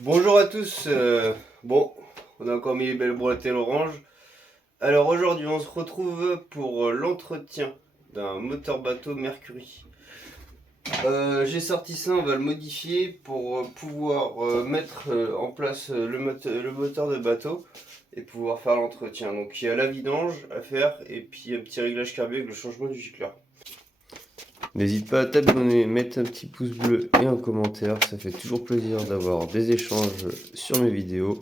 Bonjour à tous, bon, on a encore mis les belles bretelles orange. Alors aujourd'hui on se retrouve pour l'entretien d'un moteur bateau Mercury. J'ai sorti ça, on va le modifier pour pouvoir mettre en place le moteur de bateau et pouvoir faire l'entretien. Donc il y a la vidange à faire et puis un petit réglage carbu avec le changement du gicleur. N'hésite pas à t'abonner, mettre un petit pouce bleu et un commentaire, ça fait toujours plaisir d'avoir des échanges sur mes vidéos.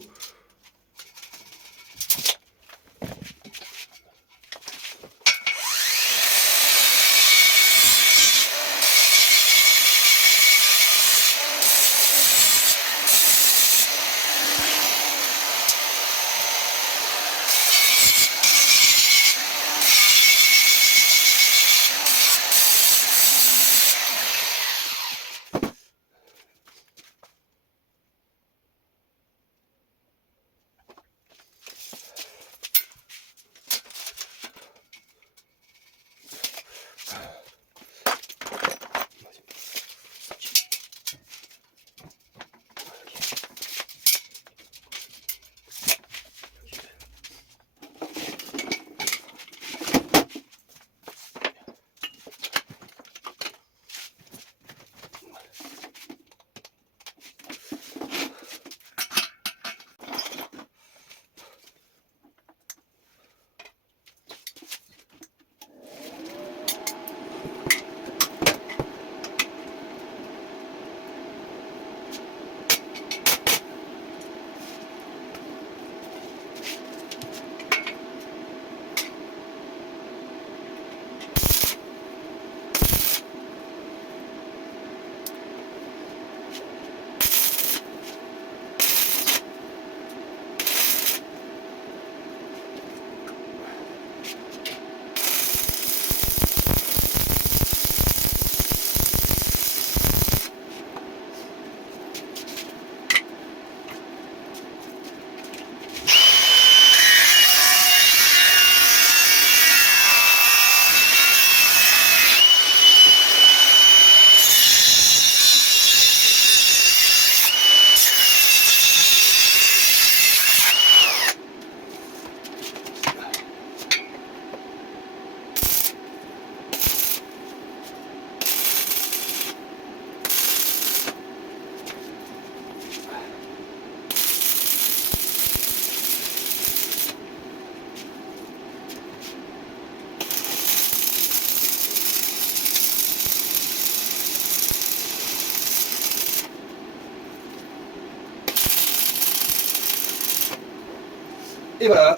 Et voilà.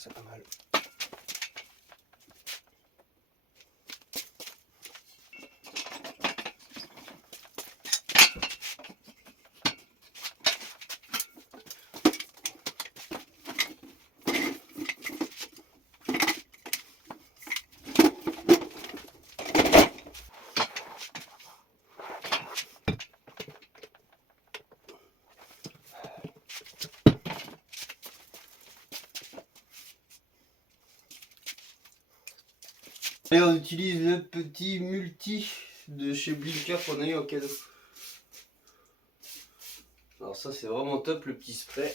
C'est pas mal. Et on utilise le petit multi de chez Blinker qu'on a eu en cadeau. Alors ça c'est vraiment top, le petit spray.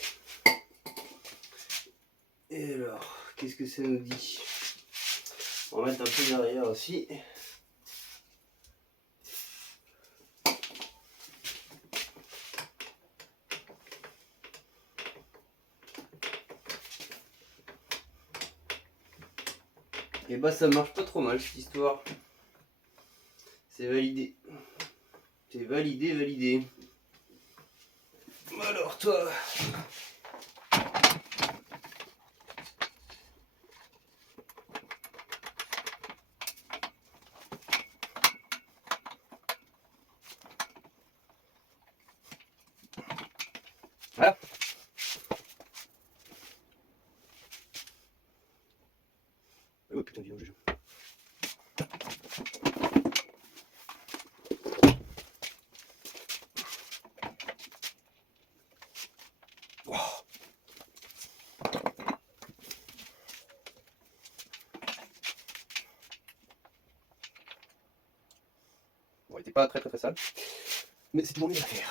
Et alors, qu'est-ce que ça nous dit? On va mettre un peu derrière aussi. Et bah ça marche pas trop mal cette histoire. C'est validé. C'est validé, validé. Alors toi. Voilà. Oh putain de vidange. Bon, il était pas très sale, mais c'est toujours mieux à faire.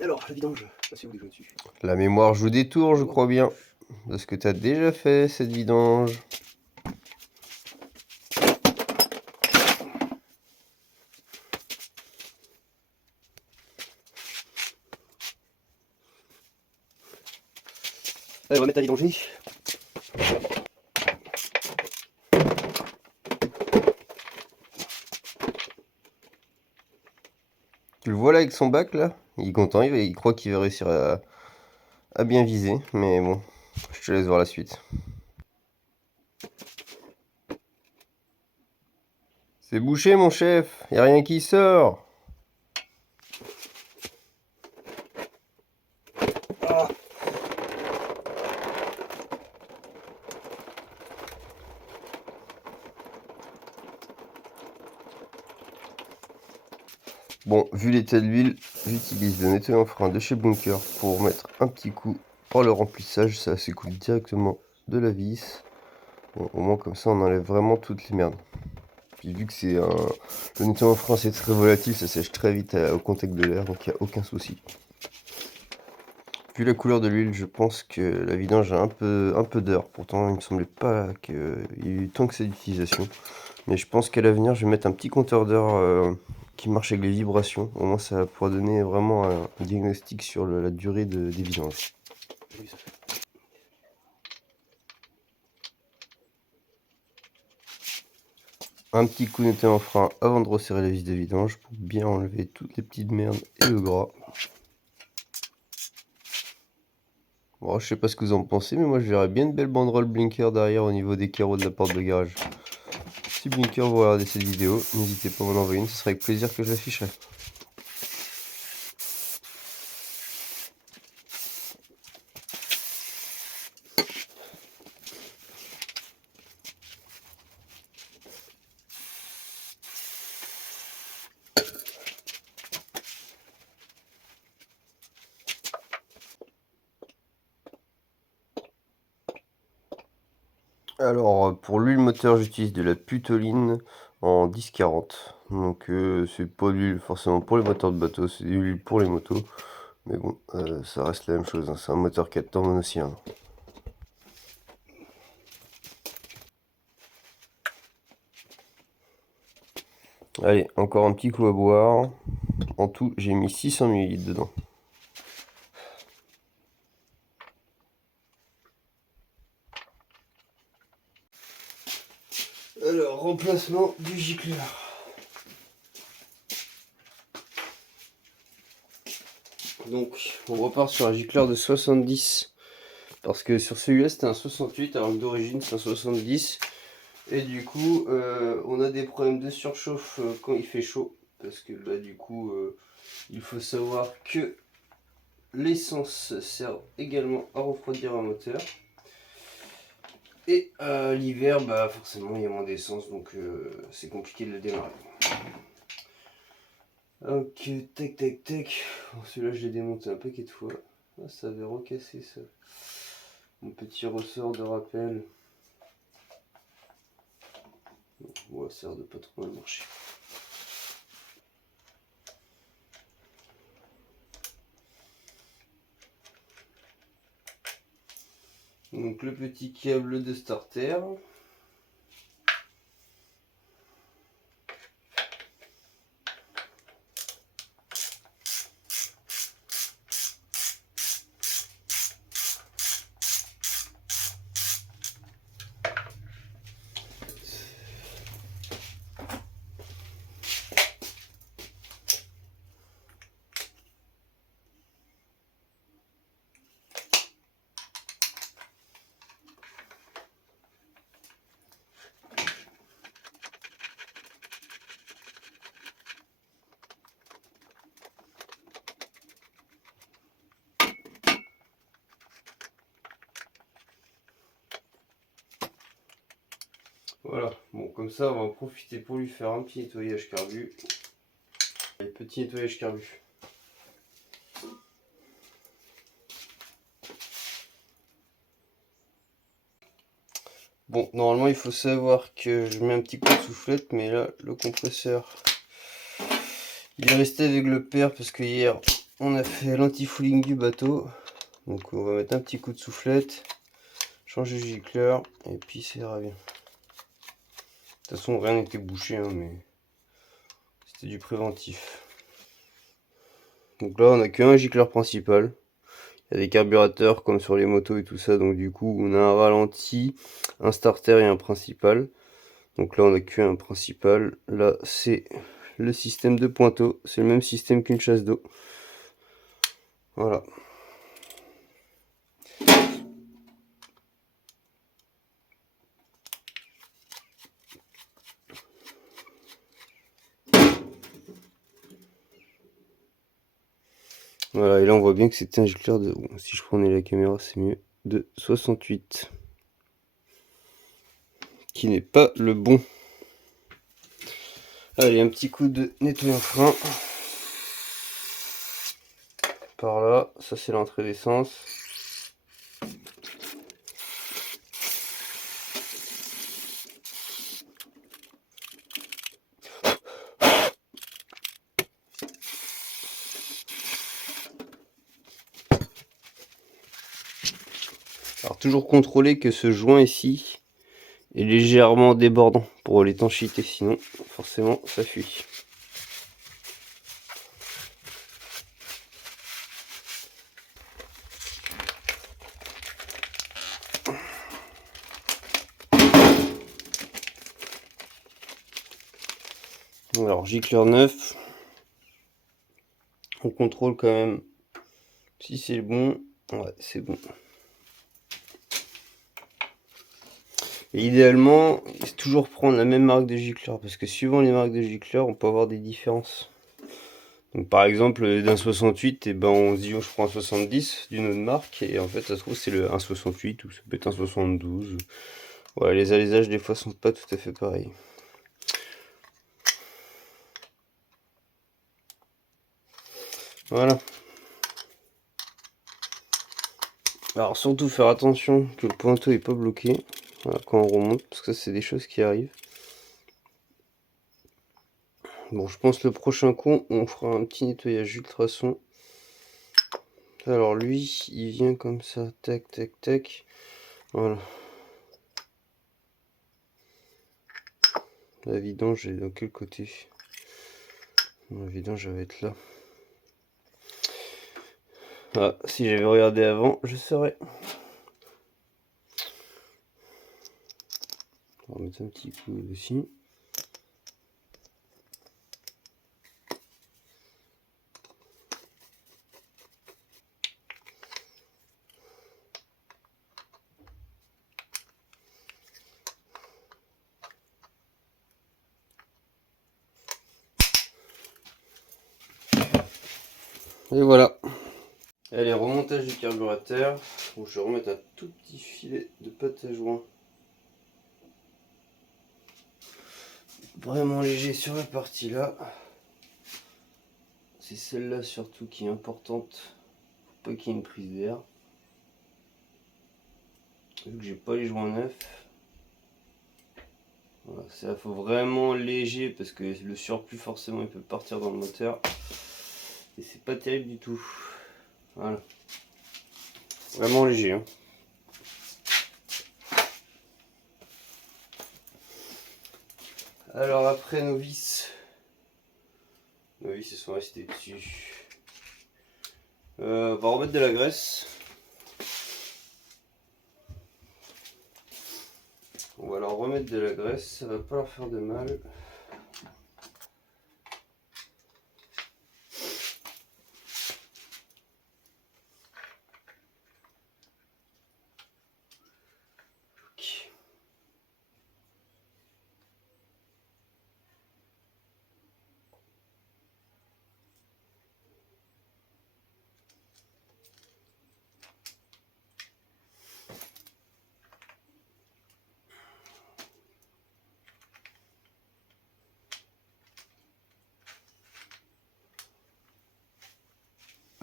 Alors, la vidange, passez-vous les jouer dessus. La mémoire joue des tours, je crois bien. Parce que t'as déjà fait cette vidange. Allez, on va mettre à vidanger. Tu le vois là avec son bac là? Il est content, il croit qu'il va réussir à bien viser. Mais bon, je te laisse voir la suite. C'est bouché mon chef, y a rien qui sort. Ah. Bon, vu l'état de l'huile, j'utilise le nettoyant frein de chez Bunker pour mettre un petit coup pour le remplissage. Ça s'écoule directement de la vis. Bon, au moins comme ça on enlève vraiment toutes les merdes. Puis vu que c'est le nettoyant frein c'est très volatile, ça sèche très vite au contact de l'air, donc il n'y a aucun souci. Vu la couleur de l'huile, je pense que la vidange a un peu d'heure. Pourtant, il me semblait pas qu'il y ait eu tant que ça d'utilisation. Mais je pense qu'à l'avenir, je vais mettre un petit compteur d'heure qui marche avec les vibrations. Au moins, ça pourra donner vraiment un diagnostic sur la durée des vidanges. Un petit coup nettoyant frein avant de resserrer la vis de vidange pour bien enlever toutes les petites merdes et le gras. Bon, je sais pas ce que vous en pensez, mais moi je verrais bien une belle banderole blinker derrière au niveau des carreaux de la porte de garage. Si Blinker vous regardez cette vidéo, n'hésitez pas à m'en envoyer une, ce sera avec plaisir que je l'afficherai. Alors pour l'huile moteur, j'utilise de la putoline en 10-40. Donc c'est pas de l'huile forcément pour les moteurs de bateau, c'est de l'huile pour les motos. Mais bon, ça reste la même chose, hein. C'est un moteur 4 temps monocylindre. Allez, encore un petit coup à boire. En tout, j'ai mis 600 ml dedans. Alors, remplacement du gicleur. Donc, on repart sur un gicleur de 70. Parce que sur celui-là, c'était un 68, alors que d'origine, c'est un 70. Et du coup, on a des problèmes de surchauffe quand il fait chaud. Parce que bah, du coup, il faut savoir que l'essence sert également à refroidir un moteur. Et l'hiver, bah, forcément, il y a moins d'essence, donc c'est compliqué de le démarrer. Ok, tac, tac, tac. Celui-là, je l'ai démonté un paquet de fois. Ah, ça avait recassé ça. Mon petit ressort de rappel. Ouais, ça a l'air de pas trop mal marcher. Donc le petit câble de starter. Voilà, bon comme ça on va en profiter pour lui faire un petit nettoyage carbu. Allez, petit nettoyage carbu. Bon, normalement il faut savoir que je mets un petit coup de soufflette, mais là le compresseur il est resté avec le père parce que hier on a fait l'anti-fouling du bateau. Donc on va mettre un petit coup de soufflette, changer le gicleur et puis ça ira bien. De toute façon rien n'était bouché hein, mais c'était du préventif. Donc là on a qu'un gicleur principal. Il y a des carburateurs comme sur les motos et tout ça, donc du coup on a un ralenti, un starter et un principal. Donc là on a qu'un principal. Là c'est le système de pointeau, c'est le même système qu'une chasse d'eau. Voilà. Voilà, et là on voit bien que c'était un gicleur de... Bon, si je prenais la caméra c'est mieux, de 68. Qui n'est pas le bon. Allez, un petit coup de nettoyant frein. Par là, ça c'est l'entrée d'essence. Alors toujours contrôler que ce joint ici est légèrement débordant pour l'étanchéité, sinon forcément ça fuit. Alors gicleur neuf, on contrôle quand même si c'est bon. Ouais, c'est bon. Et idéalement, c'est toujours prendre la même marque de gicleur, parce que suivant les marques de gicleur, on peut avoir des différences. Donc par exemple, d'un 68, et ben on se dit oh, je prends un 70 d'une autre marque, et en fait ça se trouve c'est le 1,68 ou ça peut être un 72. Voilà, les alaisages des fois sont pas tout à fait pareils. Voilà. Alors surtout faire attention que le pointeau est pas bloqué, voilà, quand on remonte, parce que ça c'est des choses qui arrivent. Bon, je pense le prochain coup, on fera un petit nettoyage ultrason. Alors lui, il vient comme ça, tac, tac, tac. Voilà. La vidange est de quel côté? La vidange va être là. Ah, si j'avais regardé avant, je saurais. On va mettre un petit coup aussi. Et voilà. Allez, remontage du carburateur. Bon, je vais remettre un tout petit filet de pâte à joint. Vraiment léger sur la partie là. C'est celle-là surtout qui est importante. Faut pas qu'il y ait une prise d'air. Vu que j'ai pas les joints neufs. Voilà, ça faut vraiment léger parce que le surplus forcément il peut partir dans le moteur. Et c'est pas terrible du tout. Voilà. Vraiment léger. Hein. Alors après nos vis ils sont restés dessus. On va remettre de la graisse. On va leur remettre de la graisse, ça va pas leur faire de mal.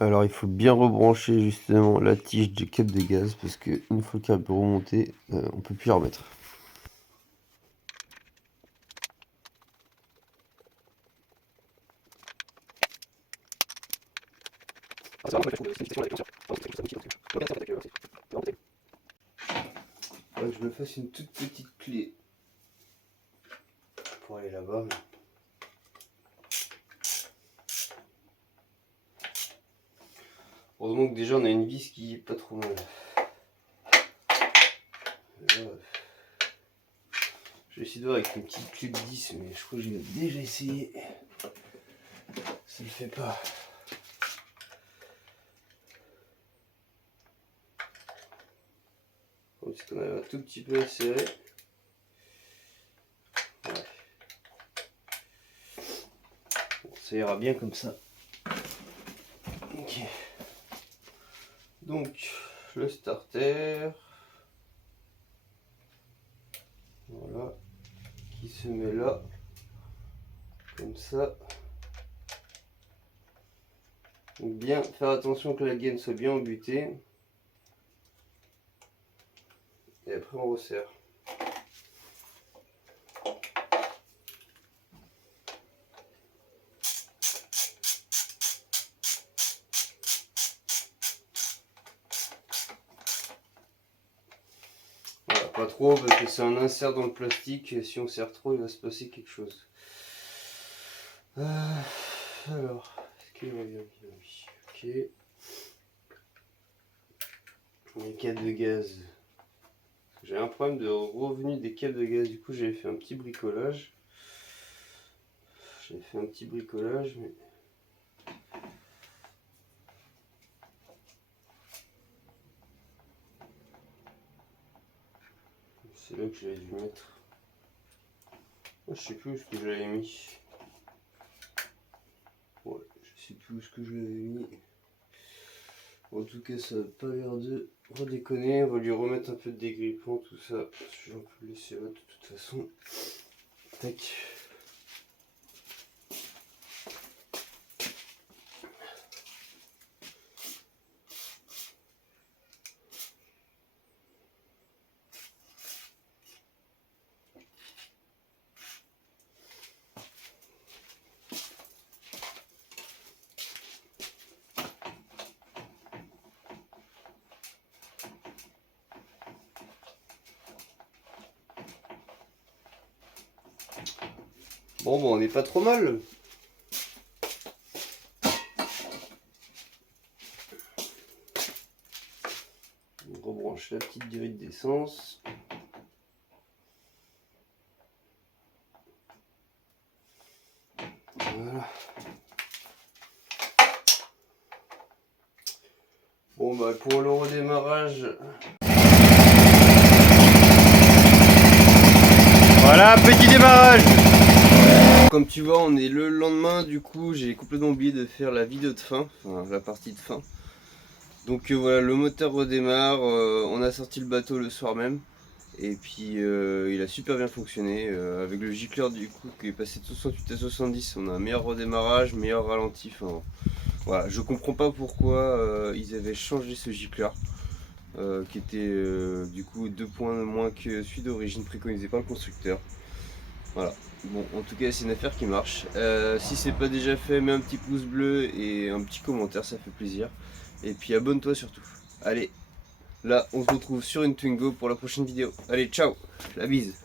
Alors il faut bien rebrancher justement la tige de câble de gaz parce que une fois le carburant monté, on peut plus la remettre. Je me fasse une toute petite clé pour aller là-bas. Heureusement que déjà on a une vis qui est pas trop mal. Je vais essayer de voir avec une petite clé de 10, mais je crois que j'ai déjà essayé. Ça ne le fait pas. Est-ce qu'on a un tout petit peu serré? Ouais. Bon, ça ira bien comme ça. Ok. Donc, le starter. Voilà. Qui se met là. Comme ça. Donc bien faire attention que la gaine soit bien embutée. Et après on resserre. Voilà, pas trop parce que c'est un insert dans le plastique et si on serre trop il va se passer quelque chose. Alors, est-ce qu'il revient bien? Oui, ok. Les câbles de gaz. J'ai un problème de revenu des câbles de gaz, du coup j'ai fait un petit bricolage. Mais c'est là que j'avais dû mettre. Je sais plus où ce que j'avais mis. Ouais, je sais plus où ce que j'avais mis. En tout cas, ça n'a pas l'air de redéconner. On va lui remettre un peu de dégrippant, tout ça. Je vais un peu laisser là de toute façon. Tac. Bon, on n'est pas trop mal. On rebranche la petite durite d'essence. Voilà. Bon, bah pour le redémarrage. Voilà, petit démarrage. Comme tu vois, on est le lendemain, du coup j'ai complètement oublié de faire la vidéo de fin, enfin la partie de fin. Donc voilà, le moteur redémarre, on a sorti le bateau le soir même. Et puis il a super bien fonctionné, avec le gicleur du coup qui est passé de 68 à 70, on a un meilleur redémarrage, meilleur ralenti. Enfin, voilà, je comprends pas pourquoi ils avaient changé ce gicleur. Qui était du coup 2 points moins que celui d'origine préconisé par le constructeur. Voilà, bon en tout cas c'est une affaire qui marche. Si c'est pas déjà fait, mets un petit pouce bleu et un petit commentaire, ça fait plaisir. Et puis abonne-toi surtout. Allez, là on se retrouve sur une Twingo pour la prochaine vidéo. Allez, ciao, la bise.